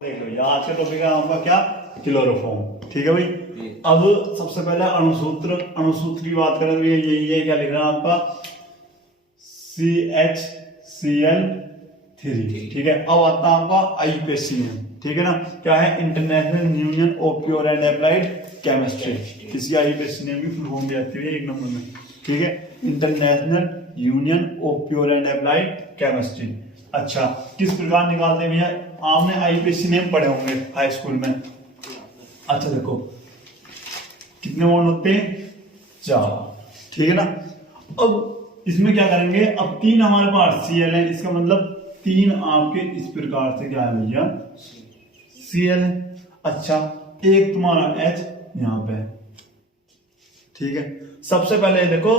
देख लो यार, आज का टॉपिक है आपका क्या, क्लोरोफॉर्म। ठीक है भाई। अब सबसे पहले अणुसूत्र की बात करें तो ये यही है, क्या लिख रहा है आपका CHCl3। ठीक है। अब आता है आपका IUPAC। ठीक है ना, क्या है, international union of pure and applied chemistry. किसी IUPAC की फुल फॉर्म भी आती है एक नंबर में। ठीक है, international union of pure and applied chemistry. अच्छा, किस प्रकार निकालते हैं भैया, आपने IUPAC नेम पढ़े होंगे हाई स्कूल में। अच्छा देखो, कितने बॉन्ड होते हैं, 4। ठीक है ना। अब इसमें क्या करेंगे, अब 3 हमारे पास Cl है, इसका मतलब 3 आपके इस प्रकार से क्या है भैया, Cl है। अच्छा, एक तुम्हारा H यहां पे। ठीक है, सबसे पहले देखो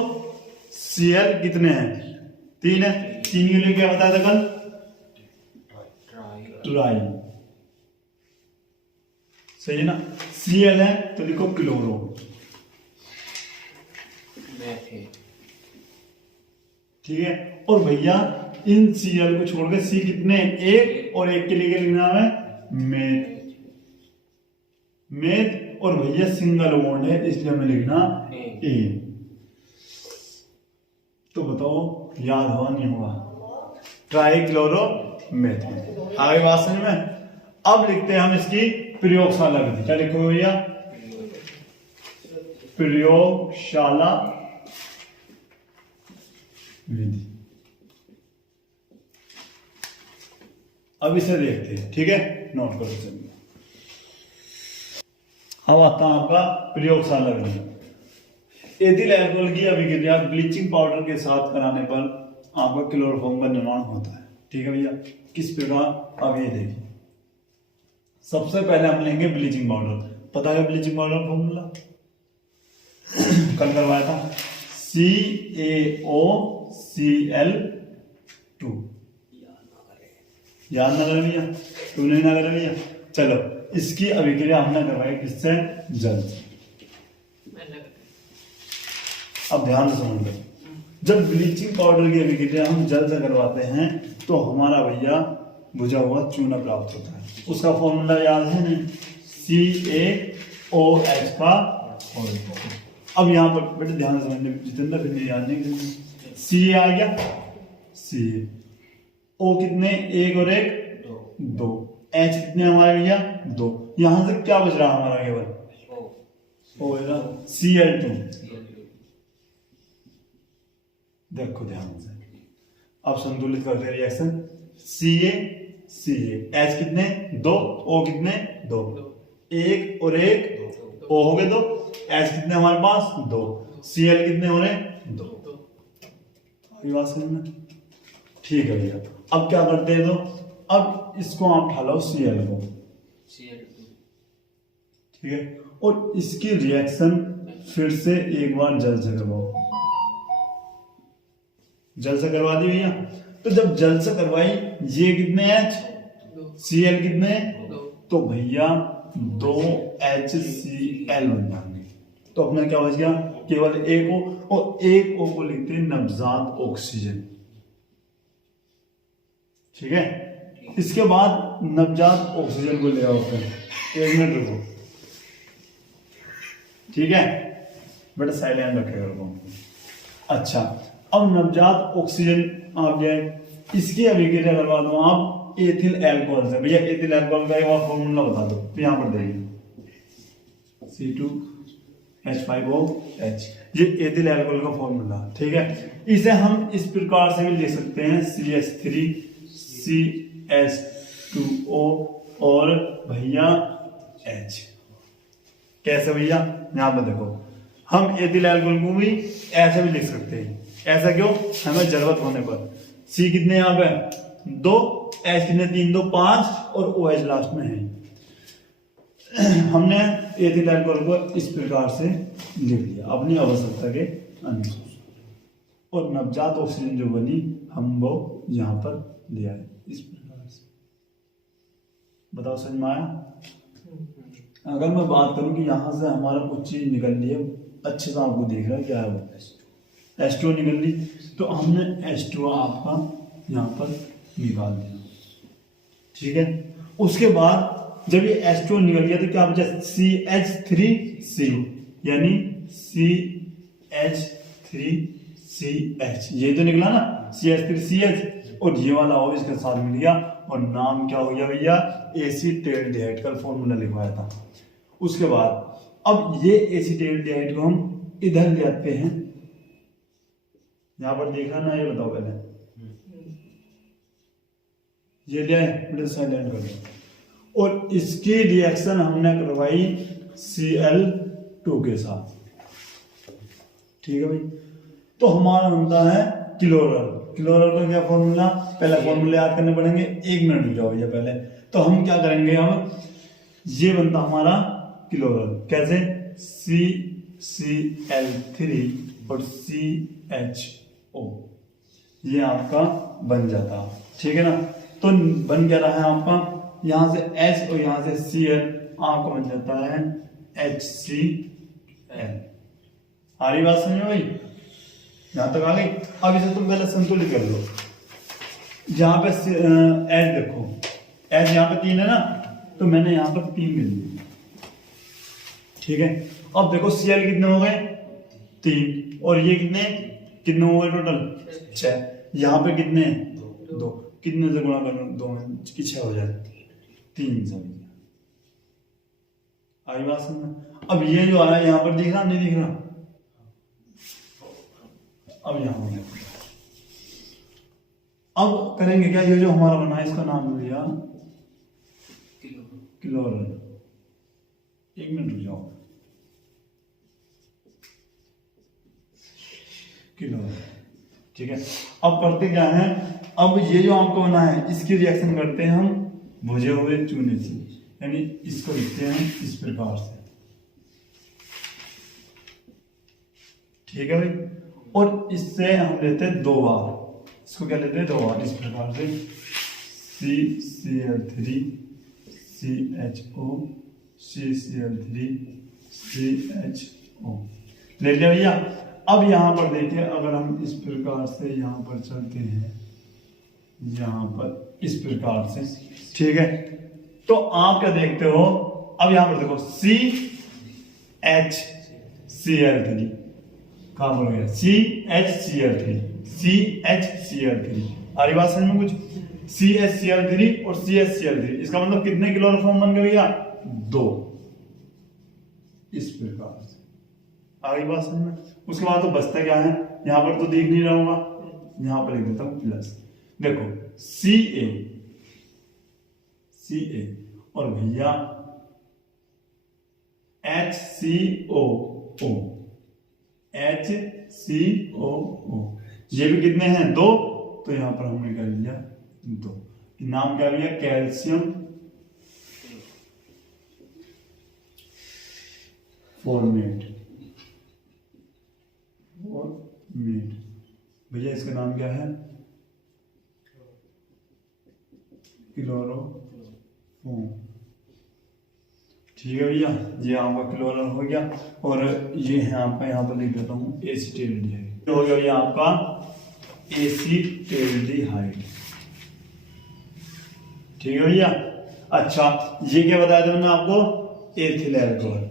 Cl कितने हैं, 3 है। 3 के लिए क्या बताया था कल, ट्राई। सही है ना। Cl है तो लिखो क्लोरो। ठीक है, और भैया इन Cl को छोड़ के C कितने, 1, और 1 के लिए क्या लिखना है, मेथ। मेथ, और भैया सिंगल बॉन्ड है इसलिए हमें लिखना A। तो बताओ याद हुआ नहीं हुआ, ट्राइक्लोरो मेथ। आगे बात समझ में। अब लिखते हैं हम इसकी प्रयोगशाला विधि। क्या लिखो भैया, प्रयोगशाला विधि। अब इसे देखते हैं। ठीक है, नोट करो चलिए। अब आता है आपका प्रयोगशाला विधि। एथिल अल्कोहल की अभिक्रिया ब्लीचिंग पाउडर के साथ कराने पर आपका क्लोरोफॉर्म का निर्माण होता है। ठीक है भैया, किस प्रकार, अब ये देखिए। सबसे पहले हम लेंगे ब्लीचिंग पाउडर। पता है ब्लीचिंग पाउडर फॉर्मूला कल करवाया था, CaOCl2। याद ना कर भैया, तूने ना कर भैया। चलो, इसकी अभिक्रिया हमने करवाई किससे, जल से। अब ध्यान से समझ लो, जब ब्लीचिंग पाउडर की अभिक्रिया हम जल से करवाते हैं तो हमारा भैया बुझा हुआ चूना प्राप्त होता है। उसका फॉर्मूला याद है नहीं, CaOH का। अब यहाँ पर बेटे ध्यान से समझने, जितेंद्र फिर याद नहीं, Ca आ गया, Ca। O कितने, 1 और 1 2। H कितने हमारे भैया, 2। यहां से क्या बच रहा हमारा, केवल O है ना, Cl2। देखो ध्यान से, अब संतुलित करते हैं रिएक्शन। Ca H कितने, 2, O कितने, 2। 1 और 1 O हो गए 2। H कितने हमारे पास, 2। Cl कितने हो रहे, 2। ये बात समझ में। ठीक है भैया, अब क्या करते हैं, तो अब इसको आप ढालो Cl को। ठीक है, और इसकी रिएक्शन फिर से एक बार जल से करवाओ। जल से करवा दी भैया। तो जब जल से करवाई, ये कितने H, Cl कितने, तो भैया 2HCl बन जाएंगे। तो अपना क्या बच गया, केवल एक O, और एक O को लिखते हैं नवजात ऑक्सीजन। ठीक है, इसके बाद नवजात ऑक्सीजन को ले आओ फिर, 1 मिनट रुको। ठीक है बेटा, साइलेंट रखेगा। अच्छा, अब नवजात ऑक्सीजन आ गया, इसकी अभिक्रिया करवा दो आप एथिल अल्कोहल से। भैया एथिल अल्कोहल का एक और फॉर्मूला बता दो, तो यहां पर देखिए C2H5OH, ये एथिल अल्कोहल का फॉर्मूला। ठीक है, इसे हम इस प्रकार से भी लिख सकते हैं, CH3CH2O और भैया H। कैसे भैया, यहां पर देखो, हम एथिल अल्कोहल को भी ऐसे भी लिख सकते हैं। ऐसा क्यों, हमें जरूरत होने पर। C कितने यहां पे, 2, H कितने, 3 2 5, और OH लास्ट में है। हमने एथिल अल्कोहल को इस प्रकार से लिख लिया अपनी आवश्यकता के अनुसार, और नवजात ऑक्सीजन जो बनी हम वो यहां पर ले आए इस प्रकार से। बताओ समझ में आया। अगर मैं बात करूं कि यहां से हमारा कुछ चीज निकल रही है, अच्छे से आपको देख रहा है क्या है वो, H2O निकल रही, तो हमने H2O आपका यहां पर निकाल दिया। ठीक है, उसके बाद जब ये H2 निकल गया तो क्या बचा CH3C, यानी CH3CH, ये तो निकला ना CH3CH, और ये वाला O इसके साथ मिल गया और नाम क्या हो गया भैया एसीटेल्डिहाइड, कल फॉर्मूला लिखवाया था। उसके बाद अब ये एसीटेल्डिहाइड को हम इधर ले आते हैं, यहां पर देखा ना, ये बताओ पहले, ये ले आए साइलेंट कर दो, और इसकी रिएक्शन हमने करवाई Cl2 के साथ, ठीक है भाई। तो हमारा बनता है क्लोरल। क्लोरल का क्या फॉर्मूला, पहले फॉर्मूले याद करने पड़ेंगे, 1 मिनट रुक जाओ ये पहले। तो हम क्या करेंगे, अब ये बनता हमारा क्लोरल, कैसे CCl3 और CHO, ये आपका बन जाता, ठीक है ना। तो बन क्या रहा है आपका, यहां से H और यहां से Cl, आपका बन जाता है HCl। आ रही बात समझ में भाई, यहां तक आ गई। अब इसे तुम पहले संतुलित कर लो, जहां पे H देखो, H यहाँ पे 3 है ना, तो मैंने यहाँ पर 3 ले लिए, ठीक है। अब देखो Cl कितने हो गए 3, और ये कितने कितने हो गए टोटल 6, यहाँ पे कितने 2, कितने से गुणा कर 2 की 6 हो जाए 3 से। आई बात समझ। अब ये जो आया यहाँ पर दिख रहा नहीं दिख रहा, अब यहाँ हो गया। अब करेंगे क्या, ये जो हमारा बना है इसका नाम लिया क्लोरल। 1 मिनट रुक जाओ, क्लोरल, ठीक है। अब करते क्या है, अब ये जो आपको बना है इसकी रिएक्शन करते हैं हम भुजे हुए चूने से, यानी इसको लिखते हैं इस प्रकार से, ठीक है भाई। और इससे हम लेते हैं 2 बार, इसको क्या लेते हैं 2 बार, इस प्रकार से CCl3 CHO CCl3 CHO ले लिया भैया। अब यहां पर देखिए, अगर हम इस प्रकार से यहां पर चलते हैं, यहां पर इस प्रकार से, ठीक है, तो आप क्या देखते हो, अब यहां पर देखो CHCl3 कहां पर गया, CHCl3 CHCl3, आ रही बात समझ में कुछ, CHCl3 और CHCl3, इसका मतलब कितने क्लोरोफॉर्म बन गए भैया 2, इस प्रकार से, आ रही बात समझ में। उसके बाद तो बचता क्या है, यहां पर तो दिख नहीं रहा होगा, यहां पर लिख देता हूं प्लस, देखो Ca और भैया HCOO, ये भी कितने हैं 2, तो यहां पर हमने कर लिया 2, नाम क्या भैया कैल्शियम फॉर्मेट, भैया इसका नाम क्या है क्लोरोफॉर्म, ठीक है भैया। ये आपका क्लोरल हो गया, और ये है आपका, यहाँ पर लिख देता हूँ एसीटेल्डिहाइड, हो गया ये आपका एसीटेल्डिहाइड, ठीक है भैया। अच्छा, ये क्या बताया था मैंने आपको, एथिल अल्कोहल,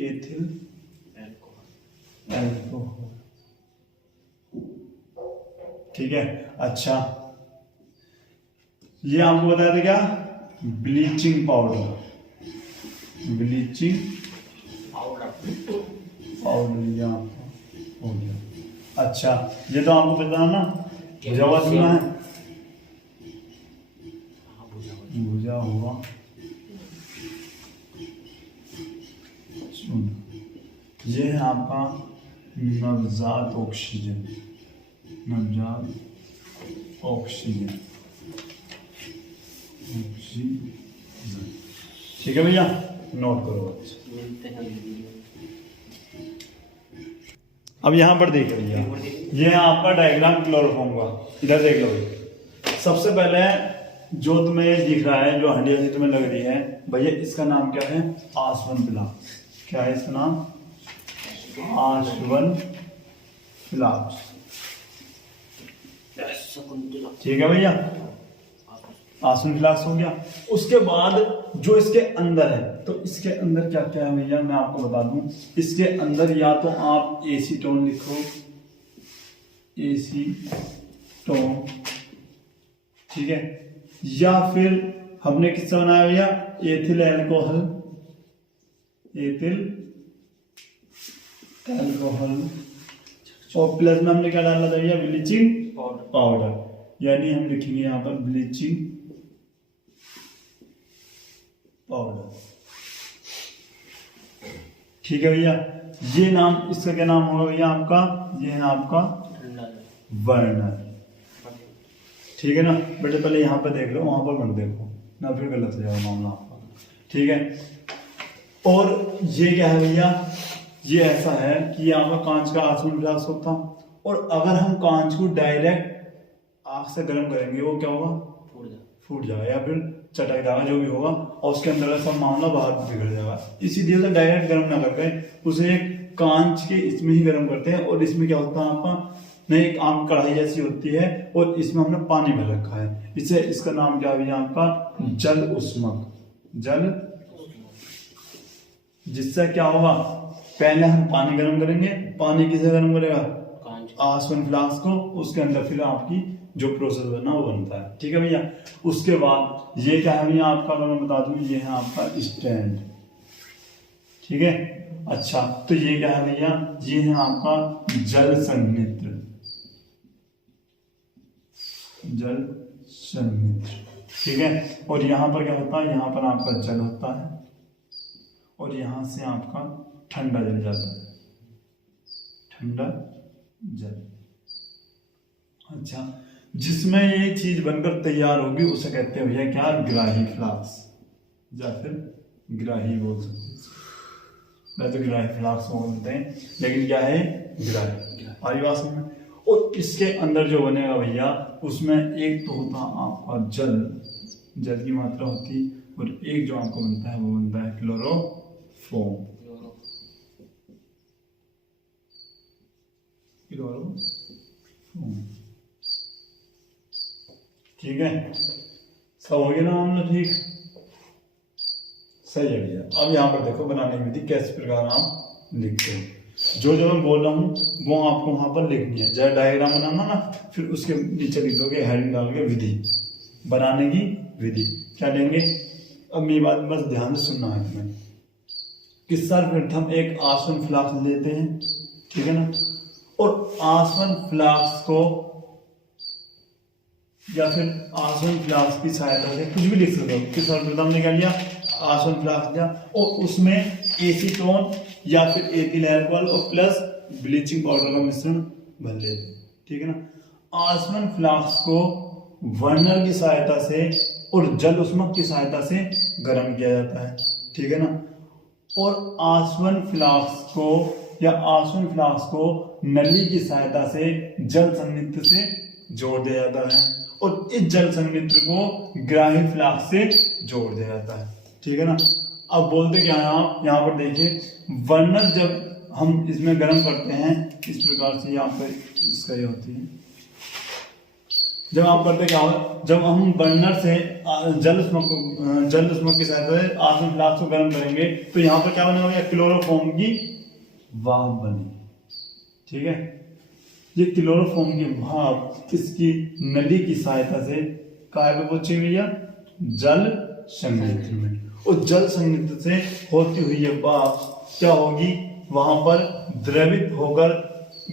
एथिल अल्कोहल, ठीक है। अच्छा, ये आपको बताया था क्या, ब्लीचिंग पाउडर, ब्लीचिंग पाउडर यहाँ हो गया। अच्छा, ये तो आपको पता है ना, भुजा हुआ चूना है, भुजा हुआ चूना, ये है आपका नवजात ऑक्सीजन, नवजात ऑक्सीजन, ठीक है भैया, नोट करो। अब यहां पर देखिए भैया, ये है आपका डायग्राम क्लोरोफॉर्म का, इधर देख लो भैया। सबसे पहले जो तुम्हें दिख रहा है, जो हंडिया सी तुम्हें लग रही है भैया, इसका नाम क्या है, आसवन फ्लास्क, क्या है इसका नाम, आसवन फ्लास्क, ठीक है भैया। ऑस्मोल फ्लास्क हो गया। उसके बाद जो इसके अंदर है, तो इसके अंदर क्या क्या है भैया मैं आपको बता दूं। इसके अंदर या तो आप एसीटोन लिखो, एसीटोन, ठीक है, या फिर हमने किससे बनाया भैया, एथिल एल्कोहल, एथिल एल्कोहल, और प्लस में हमने क्या डाला था भैया, ब्लीचिंग पाउडर, यानी हम लिखेंगे यहां पर ब्लीचिंग पाउडर, ठीक है भैया। ये नाम, इसका क्या नाम होगा भैया आपका, ये है आपका बर्नर, ठीक है ना बेटे। पहले यहाँ पे देख लो, वहां पर मत देखो ना, फिर गलत हो जाएगा मामला आपका, ठीक है। और ये क्या है भैया, ये ऐसा है कि यहाँ पर कांच का ऑस्मोल फ्लास्क होता, और अगर हम कांच को डायरेक्ट आग से गर्म करेंगे वो क्या होगा, फूट जाएगा या फिर चटक जाएगा, जो भी होगा, और उसके अंदर का सब मामला बाहर बिगड़ जाएगा। इसीलिए तो डायरेक्ट गर्म ना करके उसे एक कांच के इसमें ही गर्म करते हैं। और इसमें क्या होता है आपका, नहीं एक आम कढ़ाई जैसी होती है, और इसमें हमने पानी भर रखा है, इसे, इसका नाम क्या है आपका, जल उष्मक, जल, जिससे क्या होगा, पहले हम पानी गर्म करेंगे, पानी किसे गर्म करेगा, ऑस्मोल फ्लास्क को, उसके अंदर फिर आपकी जो प्रोसेस बनना वो बनता है, ठीक है भैया। उसके बाद ये क्या है भैया आपका, अगर मैं बता दूं, ये है आपका स्टैंड, ठीक है। अच्छा, तो ये क्या है भैया, ये है आपका जल संयंत्र, जल संयंत्र, ठीक है। और यहाँ पर क्या होता है, यहाँ पर आपका जल होता है, और यहां से आपका ठंडा जल जाता है, ठंडा जल। अच्छा, जिसमें ये चीज बनकर तैयार होगी उसे कहते हैं भैया क्या, ग्राही फ्लास्क, या फिर ग्राही बोल सकते हैं, मैं तो ग्राही फ्लास्क बोलते हैं, लेकिन क्या है, ग्राही, आदिवासी में। और इसके अंदर जो बनेगा भैया, उसमें एक तो होता आपका जल, जल की मात्रा होती, और एक जो आपको बनता है वो बनता है क्लोरोफॉर्म, क्लोरोफॉर्म, ठीक है। सब हो गया ना मामला, ठीक, सही है भैया। अब यहाँ पर देखो बनाने की विधि किस प्रकार हम लिखते हैं, जो जो मैं बोल रहा हूँ वो आपको वहां पर लिखनी है। जब डायग्राम बनाना ना, फिर उसके नीचे लिख दोगे हेडिंग डाल के विधि, बनाने की विधि क्या लेंगे। अब मेरी बात बस ध्यान से सुनना है तुम्हें कि सर्वप्रथम एक ऑस्मोल फ्लास्क लेते हैं, ठीक है ना, और ऑस्मोल फ्लास्क को या फिर ऑस्मोल फ्लास्क की सहायता से कुछ भी लिख सकते हो कि सर्वप्रथम ने क्या लिया, ऑस्मोल फ्लास्क लिया, और उसमें एसीटोन या फिर एथिल एल्कोहल और प्लस ब्लीचिंग पाउडर का मिश्रण भर लेते, ठीक है ना। ऑस्मोल फ्लास्क को बर्नर की सहायता से और जल उष्मक की सहायता से गर्म किया जाता है, ठीक है ना। और ऑस्मोल फ्लास्क को या ऑस्मोल फ्लास्क को नली की सहायता से जल संयंत्र से जोड़ दिया जाता है, और इस जल संयंत्र को ग्राही फ्लास्क से जोड़ दिया जाता है, ठीक है ना। अब बोलते क्या है आप, यहाँ पर देखिए बर्नर जब हम इसमें गर्म करते हैं इस प्रकार से, यहाँ पर इसका ये होती है, जब आप करते क्या होगा, जब हम बर्नर से जल उष्मक की सहायता से ऑस्मोल फ्लास्क को गर्म करेंगे, तो यहाँ पर क्या बनेगा, क्लोरोफॉर्म की भाप बनेगी, ठीक है। ये क्लोरोफॉर्म की भाप इसकी नली की सहायता से कहाँ पे पहुंची भैया, जल संयंत्र में, और जल संयंत्र से होती हुई ये भाप क्या होगी, वहां पर द्रवित होकर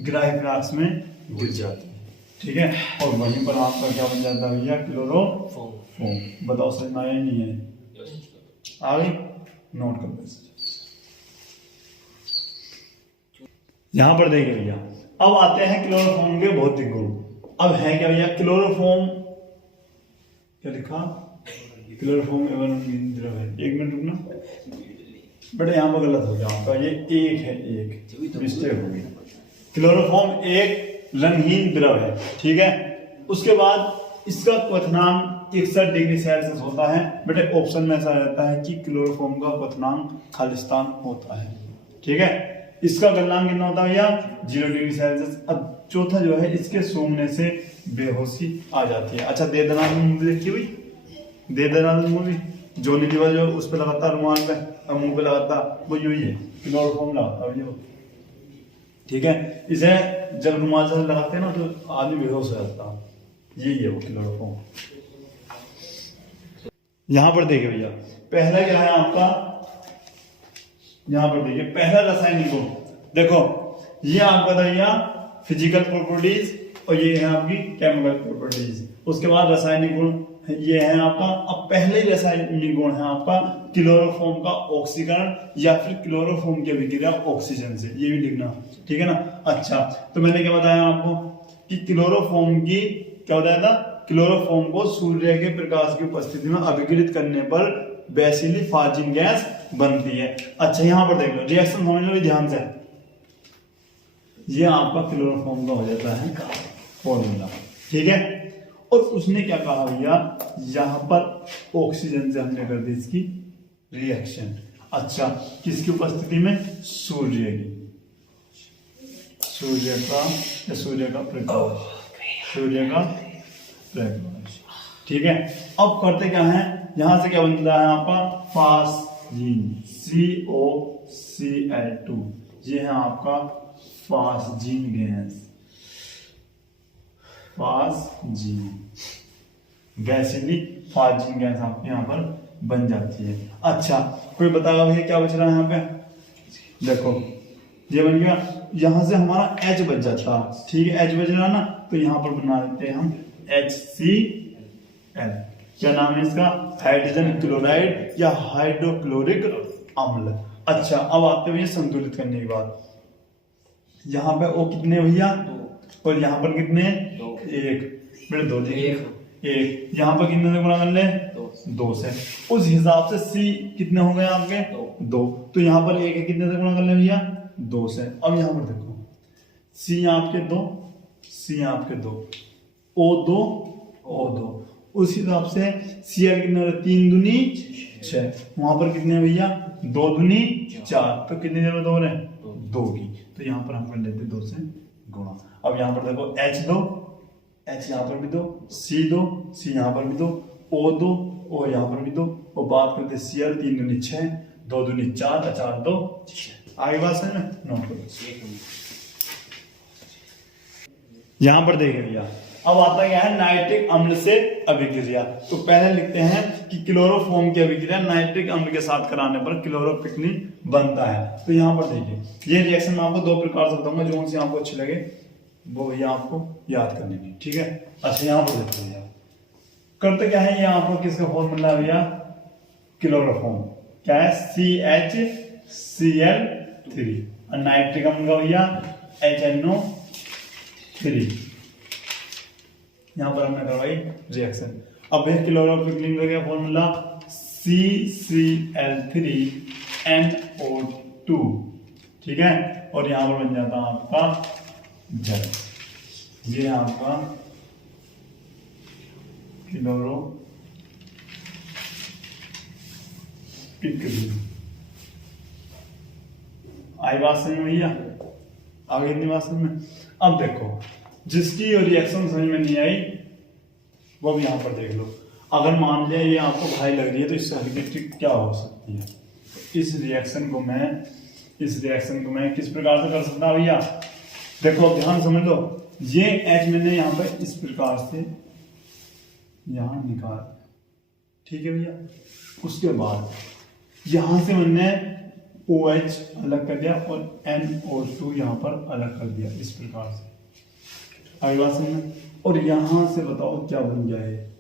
ग्राही फ्लास्क में गिर जाती है, ठीक है। और वहीं पर आपका क्या बन जाता है भैया, क्लोरोफॉर्म। बताओ समझ में आया नहीं है, आगे नोट कर दे। यहां पर देखिए भैया, अब आते हैं क्लोरोफॉर्म के भौतिक गुण। अब है क्या भैया, क्लोरोफॉर्म क्या लिखा, क्लोरोफॉर्म द्रव है, एक मिनट रुकना बेटा, यहाँ पर गलत हो गया आपका, ये एक है, एक मिस्टेक हो गई। क्लोरोफॉर्म एक रंगहीन द्रव है, ठीक है। उसके बाद इसका क्वथनांक 61 डिग्री सेल्सियस होता है। बेटे ऑप्शन में ऐसा रहता है कि क्लोरोफॉर्म का क्वथनांक खालिस्तान होता है, ठीक है। इसका गलनांक कितना होता है भैया, 0 डिग्री सेल्सियस। अब चौथा जो है, इसके सूंघने से बेहोशी आ जाती है। अच्छा दे देना देखी हुई, दे देना मूवी जो लीवर जो उस पे लगाता रुमाल पे और मुंह पे लगाता, वो यही है क्लोरोफॉर्म लगाता है वो। ठीक है, इसे जब रुमाल से लगाते हैं ना तो आदमी बेहोश हो जाता है, यही है वो क्लोरोफॉर्म। यहां पर देखिए भैया, पहला क्या है आपका, यहां पर देखिए पहला रासायनिक गुण, देखो ये आपका था भैया फिजिकल प्रॉपर्टीज और ये है आपकी केमिकल प्रॉपर्टीज। उसके बाद रासायनिक गुण ये है आपका, अब पहले ही रासायनिक गुण है आपका क्लोरोफॉर्म का ऑक्सीकरण या फिर क्लोरोफॉर्म की अभिक्रिया ऑक्सीजन से, ये भी लिखना, ठीक है ना। अच्छा, तो मैंने क्या बताया आपको कि क्लोरोफॉर्म की क्या बताया था, क्लोरोफॉर्म को सूर्य के प्रकाश की उपस्थिति में अभिकृत करने पर बेसिलिफाजिन गैस बनती है। अच्छा, यहां पर देख लो, रिएक्शन समझ लो ध्यान से, ये आपका क्लोरोफॉर्म का हो जाता है फॉर्मूला, ठीक है। और उसने क्या कहा भैया, यहां पर ऑक्सीजन से हमने कर दी इसकी रिएक्शन। अच्छा, किसकी उपस्थिति में, सूर्य की, सूर्य का प्रकाश, सूर्य का प्रकाश, ठीक है। अब करते क्या है, यहां से क्या बनता है आपका फास्जीन, COCl2, ये है आपका फास्जीन गैस, फास्जीन बेसिलिफाजिन गैस आपके यहाँ पर बन जाती है। अच्छा, कोई बताएगा भैया क्या बच रहा है यहाँ पे, देखो ये बन गया, यहां से हमारा H बच जाता है, ठीक है, H बच रहा ना, तो यहाँ पर बना देते हैं हम HCl, क्या नाम है इसका, हाइड्रोजन क्लोराइड या हाइड्रोक्लोरिक अम्ल। अच्छा, अब आते हुए संतुलित करने की बात, यहाँ पे O कितने भैया, और यहाँ पर कितने, एक, मेरे दो एक, यहाँ पर कितने से गुणा कर ले, दो से, उस हिसाब से C कितने हो गए आपके, दो, तो यहाँ पर एक कितने से गुणा कर ले भैया, दो से। अब यहाँ पर देखो C आपके दो, C आपके दो, O2, उस हिसाब से Cl कितने, 3 दूनी 6, वहां पर कितने भैया, 2 दूनी 4, तो कितनी जरूरत हो रहे, 2 की, तो यहाँ पर हम कर लेते 2 से गुणा। अब यहाँ पर देखो H2, H यहाँ पर भी 2, C2, C यहाँ पर भी 2, O2, O यहाँ पर भी 2, और बात करते Cl, 3 दूनी 6, 2 दूनी 4, 4 2 6। आगे बात समझ में, नोट करो। यहां पर देखें भैया, अब आता क्या है नाइट्रिक अम्ल से अभिक्रिया। तो पहले लिखते हैं कि क्लोरोफॉर्म की अभिक्रिया नाइट्रिक अम्ल के साथ कराने पर क्लोरोपिक्निन बनता है। तो यहाँ पर देखिए, ये रिएक्शन मैं आपको 2 प्रकार से बताऊंगा, जो उनसे आपको अच्छे लगे वो भैया आपको याद करने की, ठीक है। अच्छा, यहाँ पर देखो भैया, करते क्या है, ये आपको किसका फॉर्मूला है भैया, क्लोरोफॉर्म क्या है, CHCl3, और नाइट्रिक अम्ल का भैया HNO3। यहां पर हमने करवाई रिएक्शन। अब है क्लोरोपिक्निन का क्या फॉर्मूला, CCl3NO2, ठीक है, और यहां पर बन जाता है आपका जल, ये है आपका क्लोरोपिक्निन। आई बात समझ में भैया, आगे इतनी बात समझ में। अब देखो, जिसकी रिएक्शन समझ में नहीं आई वो भी यहां पर देख लो। अगर मान लिया ये आपको भारी लग रही है तो इससे हल्की ट्रिक क्या हो सकती है, इस रिएक्शन को मैं किस प्रकार से कर सकता हूं भैया, देखो ध्यान समझ लो, ये H मैंने यहाँ पर इस प्रकार से यहां निकाल, ठीक है भैया। उसके बाद यहां से मैंने OH अलग कर दिया और NO2 यहाँ पर अलग कर दिया, इस प्रकार से। आगे बात समझ, और यहां से बताओ क्या बन गया है,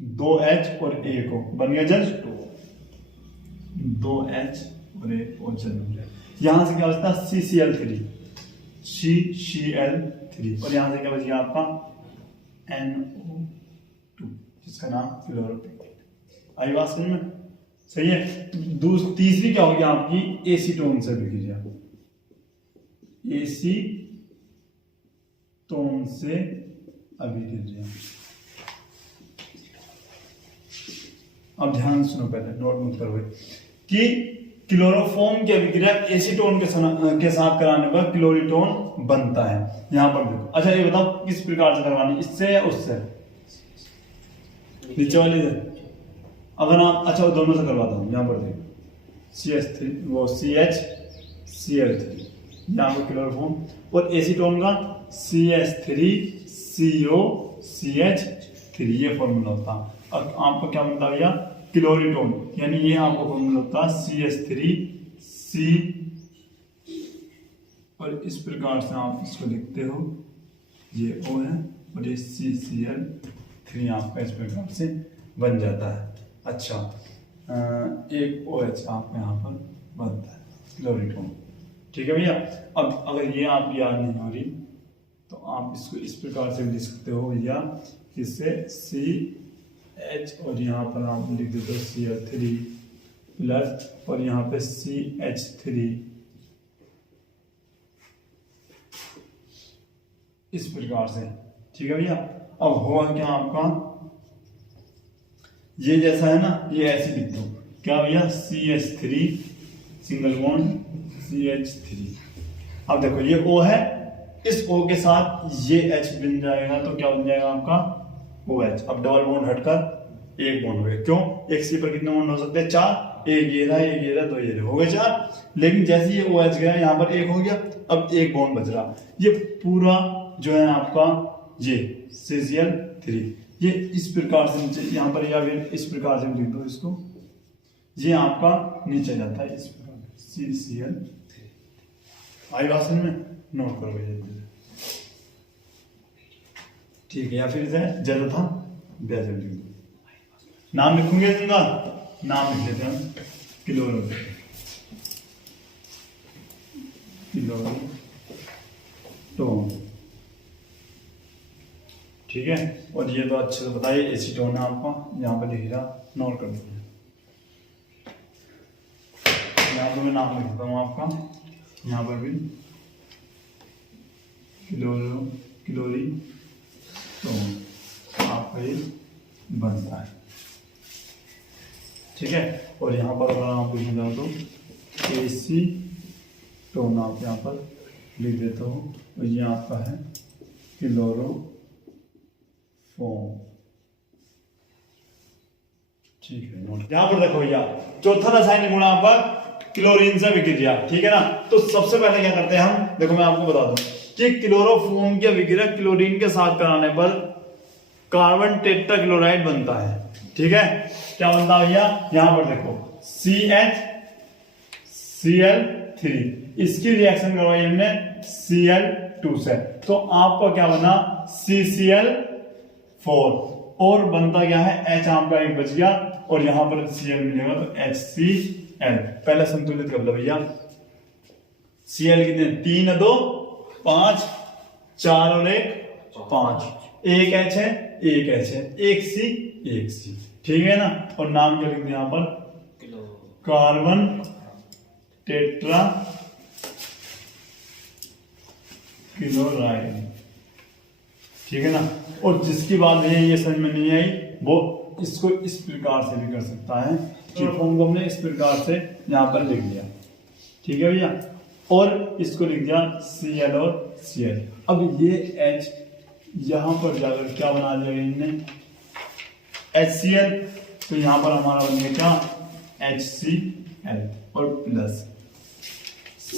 2H और A को बन गया जल, 2H और A और जल बन गया। यहां से क्या बचता, CCl3, और यहां से क्या बच गया आपका NO2, जिसका नाम क्लोरोपिक्निन। आई बात समझ में, सही है। तीसरी क्या होगी आपकी, एसीटोन से अभिक्रिया, एसीटोन से अभिक्रिया। अब ध्यान सुनो, पहले नोट मत करो कि क्लोरोफॉर्म की अभिक्रिया एसीटोन के साथ कराने पर क्लोरीटोन बनता है। यहां पर देखो, अच्छा ये बताओ किस प्रकार से करवानी, इससे या उससे, नीचे वाली है। अगर आप अच्छा दोनों से करवाता हूँ, यहाँ पर देखो CH3 वो CH यहाँ पर क्लोरोफॉर्म, और एसीटोन का CH3COCH3 ये फॉर्मूला होता है। अब आपको क्या बनता है भैया, क्लोरीटोन, यानी ये आपको फॉर्मूला होता है CH3C, और इस प्रकार से आप इसको लिखते हो, ये O है और ये CCl3 आपका इस प्रकार से बन जाता है। अच्छा एक OH आपका यहाँ पर बनता है क्लोरीटोन, ठीक है भैया। अब अगर ये आप याद नहीं हो रही तो आप इसको इस प्रकार से भी लिख सकते हो भैया, इससे CH और यहाँ पर आप लिख देते हो Cl3 प्लस और यहाँ पे CH3 इस प्रकार से, ठीक है भैया। अब हुआ क्या आपका, ये जैसा है ना, ये ऐसे लिख दो क्या भैया, CH3 सिंगल बॉन्ड CH3। अब देखो ये O है, इस O के साथ ये H बन जाएगा तो क्या बन जाएगा आपका OH। अब डबल बॉन्ड हटकर एक बॉन्ड हो गया, क्यों, एक सी पर कितने बॉन्ड हो सकते हैं, 4, एक ये रहा, एक ये रहा, दो ये रहा, हो गए 4। लेकिन जैसे ये OH गया यहाँ पर एक हो गया, अब एक बॉन्ड बच रहा, ये पूरा जो है आपका ये CCl3, ये इस प्रकार से नीचे यहाँ पर, या फिर इस प्रकार से लिख दो इसको, ये आपका नीचे जाता है इस प्रकार CCl3। आई बात समझ में, नोट करो भैया, ठीक है। या फिर ज्यादा था वैसे लिख दो, नाम लिखूंगे इनका, नाम लिख लेते हैं क्लोरोटोन, ठीक है। और ये तो अच्छे से बताइए, एसीटोन है आपका, यहाँ पर लिख रहा, नोट कर दीजिए, यहाँ पर मैं नाम लिख देता हूँ आपका, यहाँ पर भी क्लोरीटोन आपका ये बनता है, ठीक है। और यहाँ पर अगर आप लिखना चाहो तो एसीटोन आप यहाँ पर लिख देता हूँ, और ये आपका है क्लोरोफॉर्म, ठीक है। यहाँ पर देखो भैया, चौथा रासायनिक गुण यहाँ पर क्लोरीन से विक्रिया, ठीक है ना। तो सबसे पहले क्या करते हैं हम, देखो मैं आपको बता दूं कि क्लोरोफॉर्म की विक्रिया क्लोरीन के साथ कराने पर कार्बन टेट्राक्लोराइड बनता है, ठीक है। क्या बनता है भैया, यहाँ पर देखो CHCl3, इसकी रिएक्शन करवाई हमने Cl2 से, तो आपका क्या बना CCl4, और बनता क्या है H आपका एक बच गया, और यहां पर Cl मिलेगा तो HCl। पहले संतुलित कर लो भैया, Cl कितने, 3 2 5, 4 और 1 5, एक H है, एक H है, एक C, ठीक है ना। और नाम क्या लिख दिया यहाँ पर, कार्बन टेट्रा क्लोराइड, ठीक है ना। और जिसकी बात नहीं ये समझ में नहीं आई वो इसको इस प्रकार से भी कर सकता है, फॉर्म को हमने इस प्रकार से यहाँ पर लिख दिया, ठीक है भैया। और इसको लिख दिया Cl और Cl। अब ये H यहाँ पर जाकर क्या बना दिया इनने, HCl, तो यहाँ पर हमारा बन गया क्या HCl और प्लस C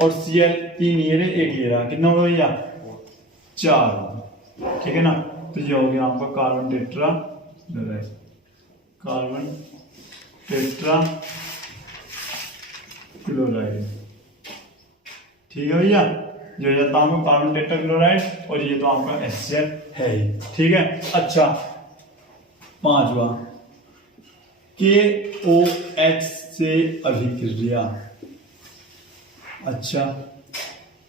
और Cl, 3 ये रहे, एक ये रहा, कितना हो गया 4, ठीक है ना। तो ये हो गया आपका कार्बन टेट्रा क्लोराइड, ठीक है भैया। जो जाता है कार्बन टेट्रा क्लोराइड, और ये तो आपका HCl है ही, ठीक है। अच्छा 5वां KOH से अभिक्रिया, अच्छा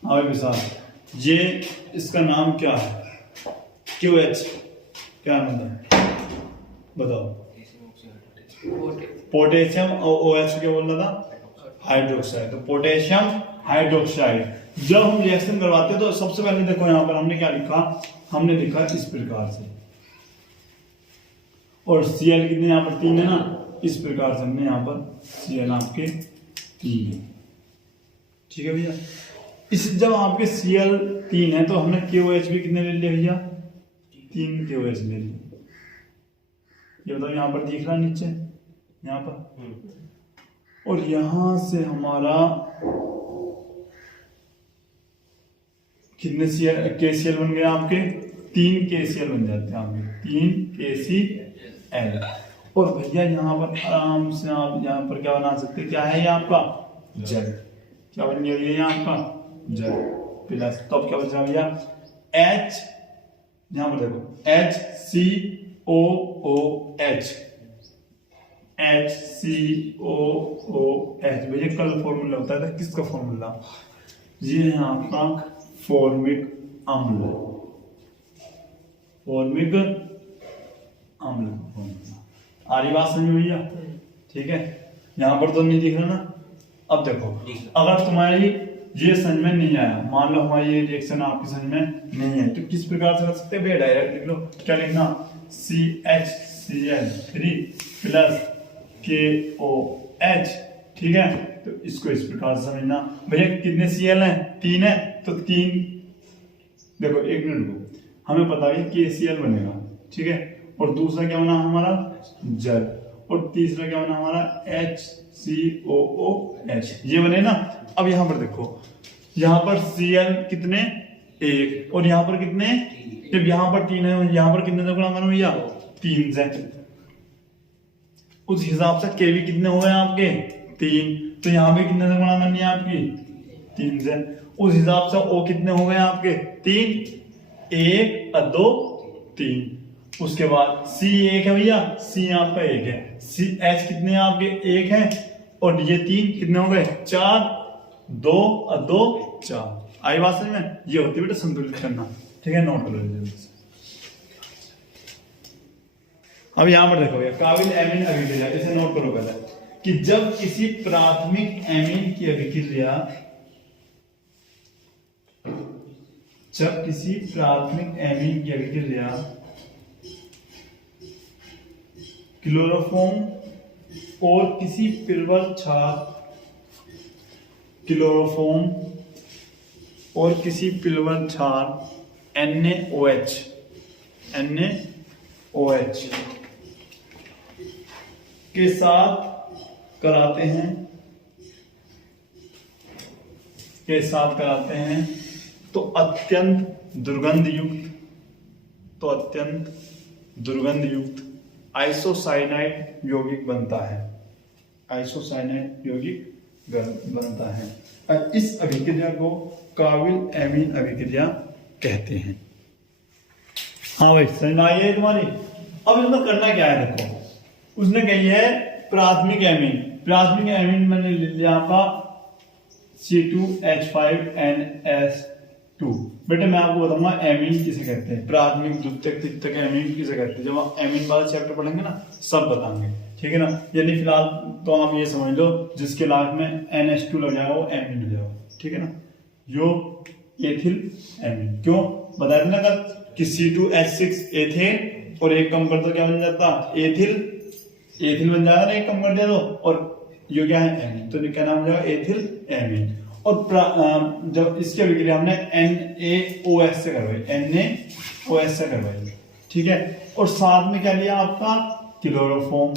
आगे विशाल, ये इसका नाम क्या है, QH क्या मतलब बताओ, पोटेशियम और OH क्या बोल रहा था, हाइड्रोक्साइड। तो पोटेशियम हाइड्रोक्साइड जब हम रिएक्शन करवाते हैं तो सबसे पहले देखो यहाँ पर हमने क्या लिखा, हमने लिखा इस प्रकार से, और Cl कितने यहाँ पर 3 है ना, इस प्रकार से हमने यहाँ पर Cl आपके 3 है, ठीक है भैया। इस जब आपके Cl 3 है तो हमने KOH भी कितने ले लिया भैया 3 KOH ले लिए। ये बताओ यहाँ पर दिख रहा नीचे, यहाँ पर, और यहां से हमारा कितने KCl बन गए आपके? 3 KCl बन जाते हैं आपके, 3 KCl। और भैया यहाँ पर आराम से आप यहाँ पर क्या बना सकते हैं? क्या है ये आपका? जल। क्या बन गया ये आपका? जल प्लस, तो अब क्या बच रहा भैया? H, यहाँ पर देखो HCOOH, HCOOH। भैया कल फॉर्मूला होता था, किसका फॉर्मूला? ये है आपका फॉर्मिक अम्ल, फॉर्मिक अम्ल फॉर्मूला। आ रही बात समझ में भैया? ठीक है, यहाँ पर तो नहीं दिख रहा ना। अब देखो, अगर तुम्हारी ये समझ में नहीं आया, मान लो हमारी ये रिएक्शन आपकी समझ में नहीं है, तो किस प्रकार से कर सकते हैं? डायरेक्ट लिख लो। क्या लिखना? CHCl3 plus KOH। ठीक है, तो इसको इस प्रकार से समझना। भैया कितने Cl हैं? 3 है, तो 3, देखो एक मिनट को, हमें पता है KCl बनेगा, ठीक है, और दूसरा क्या बना हमारा? जल, और तीसरा क्या बना हमारा? HCOOH। ये बने ना। अब यहाँ पर देखो, यहाँ पर Cl कितने? 1, और यहाँ पर कितने? जब यहाँ पर 3 है, यहाँ पर कितने गुणा करो भैया? 3 से। उस हिसाब से Kv कितने हो गए आपके? 3, तो यहाँ पे कितने से गुणा करनी है आपकी? 3 से। उस हिसाब से O कितने हो गए आपके? 3, 1 और 2, 3। उसके बाद C 1 है भैया, C आपका 1 है, H कितने हैं आपके? 1 है, और ये 3 कितने हो गए? 4, 2 और 2, 4। आई बात समझ में? ये होती है बेटा संतुलित करना। ठीक है, नोट करो जल्दी से। अब यहां पर देखो, काबिल एमीन अभिक्रिया, इसे नोट करो पहले, कि जब किसी प्राथमिक एमीन की अभिक्रिया, जब किसी प्राथमिक एमीन की अभिक्रिया क्लोरोफॉर्म और किसी पिलवर क्षार, क्लोरोफॉर्म और किसी पिलवर क्षार NaOH के साथ कराते हैं, तो अत्यंत दुर्गंध युक्त आइसोसाइनाइड यौगिक बनता है। और इस अभिक्रिया को काबिल एमीन अभिक्रिया कहते हैं। हाँ भाई, समझ आई है तुम्हारी? अब इसमें करना क्या है? देखो, उसने कही है प्राथमिक एमीन मैंने ले लिया आपका C2H5NS2। बेटा मैं आपको बताऊंगा एमीन किसे कहते हैं, प्राथमिक, द्वितीयक, तृतीयक एमीन किसे कहते हैं। जब आप एमीन वाला चैप्टर पढ़ेंगे ना, सब बताएंगे। ठीक है ना? यानी फिलहाल तो आप ये समझ लो, जिसके लास्ट में NH2 लग जाएगा वो एमीन हो जाएगा। ठीक है ना? यो एथिल एमीन। क्यों बताया था ना कल कि C2H6 एथेन, और एक कम कर दो क्या बन जाता? एथिल बन जाएगा ना, एक कम कर दिया तो, और ये क्या है? एमीन। तो क्या नाम हो जाएगा? Ethyl amine. और जब इसकी अभिक्रिया हमने NaOH से करवाई, ठीक है, और साथ में क्या लिया आपका? क्लोरोफॉर्म।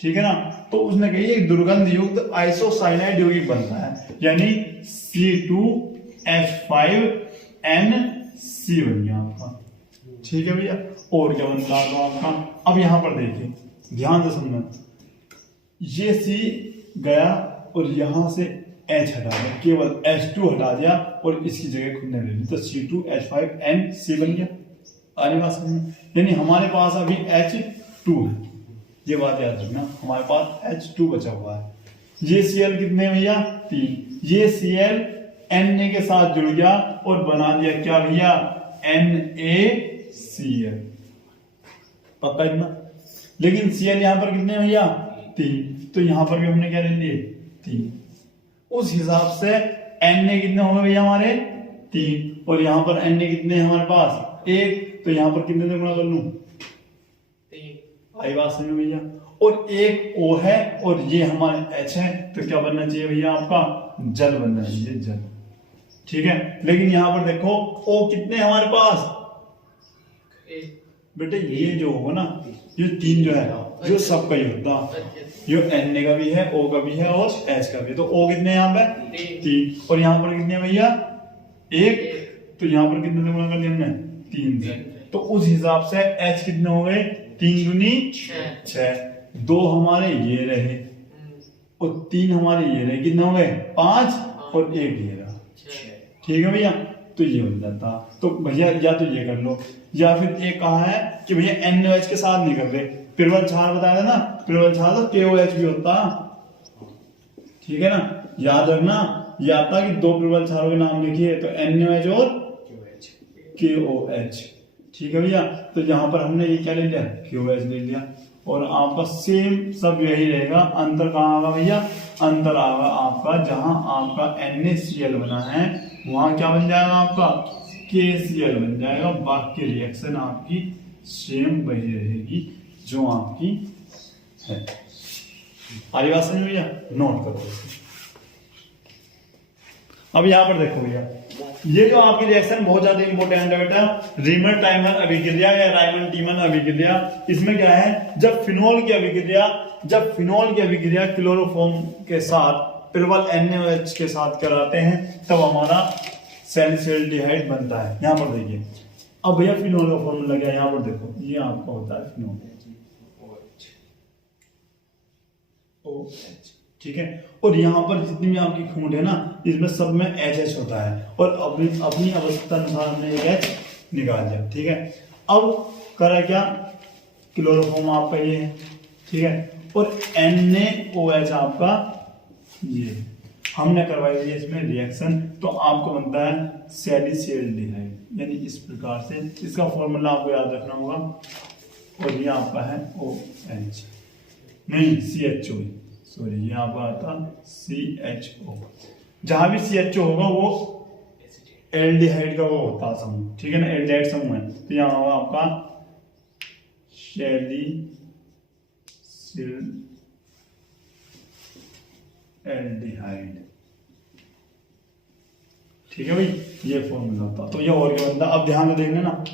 ठीक है ना? तो उसने कही एक दुर्गंध युक्त आइसोसाइनाइड यौगिक बनता है, यानी C2H5NC बन गया आपका। ठीक है भैया? और क्या बनता है आपका? अब यहां पर देखिए, ध्यान से समझना, ये C गया और यहां से H हटा दिया, केवल H2 हटा दिया और इसकी जगह खुद ने ले ली, तो C2H5NC बन गया। आने बात समझ? यानी हमारे पास अभी H2 है, ये बात याद रखना, हमारे पास H2 बचा हुआ है। ये Cl कितने भैया? 3। ये Cl Na के साथ जुड़ गया और बना दिया क्या भैया? NaCl। पक्का इतना? लेकिन Cl यहां पर कितने भैया? 3, तो यहां पर भी हमने क्या ले लिए? 3। उस हिसाब से Na कितने होंगे भैया हमारे? 3, और यहां पर Na कितने हैं हमारे पास? 1, तो यहां पर कितने से गुणा कर लूं? 3। आई बात समझ में भैया? और एक O है और ये हमारे H है, तो क्या बनना चाहिए भैया आपका? जल बनना चाहिए, जल। ठीक है? लेकिन यहां पर देखो O कितने हमारे पास? बेटे ये जो होगा ना, ये 3 जो है जो सबका ही होता, ये Na का भी है, O का भी है और H का भी है। तो O कितने यहाँ पे 3 और यहाँ पर कितने भैया 1, तो यहाँ पर कितने गुणा कर दिया हमने 3 से। तो उस हिसाब से H कितने हो गए 3 दूनी 6, 2 हमारे ये रहे और 3 हमारे ये रहे, कितने हो गए 5 और 1 ये रहा। ठीक है भैया, तो ये बन जाता। तो भैया या तो ये कर लो, या फिर एक कहा है कि भैया NaOH के साथ नहीं कर रहे, प्रबल क्षार बताया था ना, प्रबल क्षार तो KOH भी होता। ठीक है ना, याद रखना, या था कि 2 प्रबल क्षारों के नाम लिखिए, तो NaOH और KOH। ठीक है भैया, तो यहाँ पर हमने ये क्या ले लिया KOH ले लिया, और आपका सेम सब यही रहेगा। अंतर कहाँ आगा भैया, अंतर आगा आपका जहां आपका NaCl बना है वहां क्या बन जाएगा आपका KCl बन जाएगा। बाकी रिएक्शन आपकी सेम वही रहेगी जो आपकी है। आगे बात समझ भैया, नोट करो। अब यहाँ पर देखो भैया, ये जो आपकी रिएक्शन बहुत ज्यादा इंपॉर्टेंट है बेटा, रीमर टाइमर अभिक्रिया या राइमन टीमन अभिक्रिया। इसमें क्या है, जब फिनोल की अभिक्रिया क्लोरोफॉर्म के साथ प्रबल NaOH के साथ कराते हैं तब हमारा सैलिसिल्डिहाइड बनता है। यहाँ पर देखिए, अब भैया फिनोल का फॉर्मूला क्या है, यहाँ पर देखो, ये आपका होता है फिनोल OH। ठीक है, और यहाँ पर जितनी भी आपकी खूंट है ना, इसमें सब में HH होता है, और अपनी अवस्था अनुसार हमने एक H निकाल दिया। ठीक है, अब करा क्या, क्लोरोफॉर्म आपका ये है। ठीक है, और NaOH आपका ये हमने करवाई है इसमें रिएक्शन, तो आपको बनता है सैलिसिल्डिहाइड। यानी इस प्रकार से इसका फॉर्मूला आपको याद रखना होगा, और ये आपका है OH नहीं CHO, सॉरी ये आपका आता CHO। जहां भी CHO होगा वो एल्डिहाइड का वो होता समूह। ठीक है ना, एल्डिहाइड समूह है, तो यहाँ होगा आपका सैलिसिल्डिहाइड। ठीक है भाई, ये फॉर्मूला होता। तो ये और क्या बनता, अब ध्यान से देखना ना,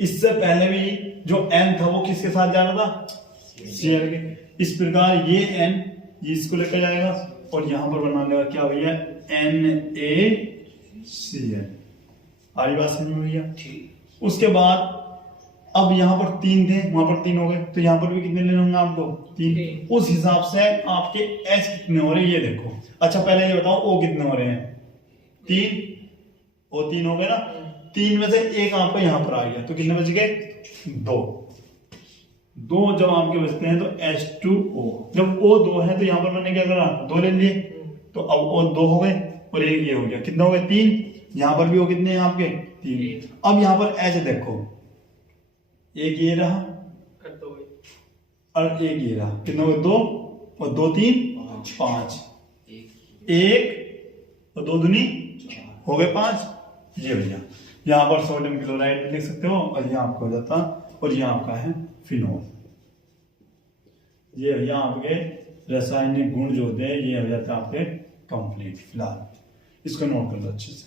इससे पहले भी जो N था वो किसके साथ जा रहा था Cl के। इस प्रकार ये N ये इसको लेकर जाएगा, और यहां पर बना लेगा क्या भैया NaCl। आरी बात समझ में भैया। उसके बाद अब यहाँ पर 3 थे, वहां पर 3 हो गए, तो यहाँ पर भी कितने लेने होंगे आपको 3। उस हिसाब से आपके H कितने हो रहे हैं ये देखो। अच्छा पहले ये बताओ O कितने हो रहे हैं 3, O 3 हो गए ना, 3 में से एक आपका यहाँ पर आ गया, तो कितने बच गए 2 जब आपके बचते हैं तो H2O। जब O 2 है तो यहाँ पर मैंने क्या करा 2 ले लिए, तो अब O 2 हो गए और एक ये हो गया, कितना हो गए 3। यहाँ पर भी O कितने हैं आपके 3। अब यहाँ पर H देखो, एक ये रहा और एक ये रहा, कितना हो गए 2 और 2 3 5, 1 और 2 दूनी हो गए 5। ये भैया यहाँ पर सोडियम क्लोराइड भी लिख सकते हो, और यहाँ आपका हो जाता, और यहाँ आपका है फिनोल। ये भैया आपके रासायनिक गुण जो होते हैं ये हो जाता है आपके कंप्लीट। फिलहाल इसको नोट कर लो अच्छे से।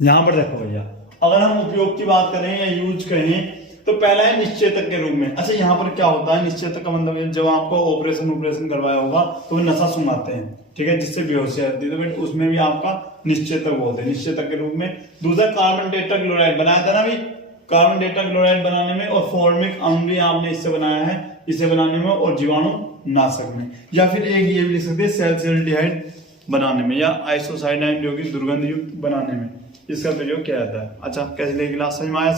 यहां पर देखो भैया, अगर हम उपयोग की बात करें या यूज करें तो पहला है निश्चेतक के रूप में। अच्छा यहाँ पर क्या होता है, निश्चेतक का मतलब जब आपको ऑपरेशन करवाया होगा तो वो नशा सुंघाते हैं, ठीक है, जिससे बेहोशी आती है, तो उसमें भी आपका निश्चेतक बोलते हैं, निश्चेतक के रूप में। दूसरा कार्बन टेट्राक्लोराइड बनाया था ना भी, कार्बन टेट्राक्लोराइड बनाने में, और फॉर्मिक अम्ल भी आपने इससे बनाया है, इसे बनाने में और जीवाणु नाशक में। या फिर एक ये भी लिख सकते हैं सैलिसिल्डिहाइड बनाने में, या आइसोसाइनाइड जो कि दुर्गंध युक्त बनाने में इसका प्रयोग किया जाता है। अच्छा कैसे लेगी क्लास समझ में आया?